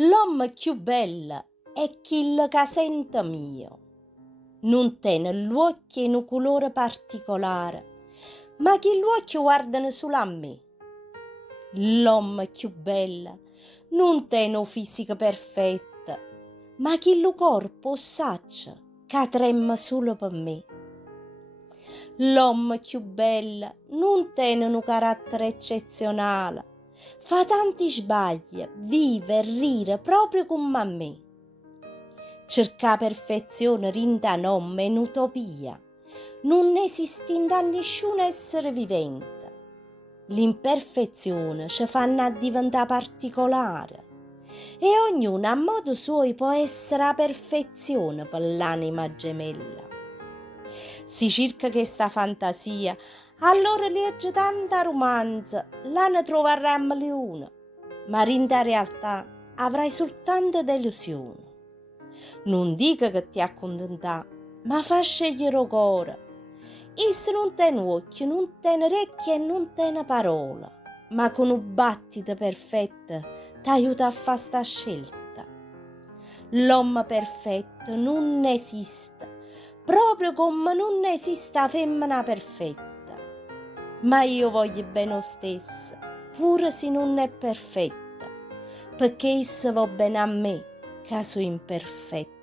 L'uomo più bello è quello che sente mio. Non tiene gli occhi in un colore particolare, ma che gli occhi guardano solo a me. L'uomo più bello non tiene un fisico perfetto, ma che il corpo saccia che trema solo per me. L'uomo più bello non tiene un carattere eccezionale, fa tanti sbagli, vive e ride proprio come me. Cercare perfezione rinda nome in utopia, non esiste in nessun essere vivente. L'imperfezione ci fanno diventare particolare e ognuno a modo suo può essere la perfezione per l'anima gemella. Si cerca questa fantasia, allora legge tanta romanza, là ne troverai un milione, ma in realtà avrai soltanto delusione. Non dica che ti accontentà, ma fa scegliere il cuore. Esso non tiene occhi, non tiene orecchie e non tiene parola, ma con un battito perfetto ti aiuta a fare sta scelta. L'uomo perfetto non esiste, proprio come non esiste la femmina perfetta. Ma io voglio bene lo stesso, pure se non è perfetta, perché essa va bene a me, che sono imperfetta.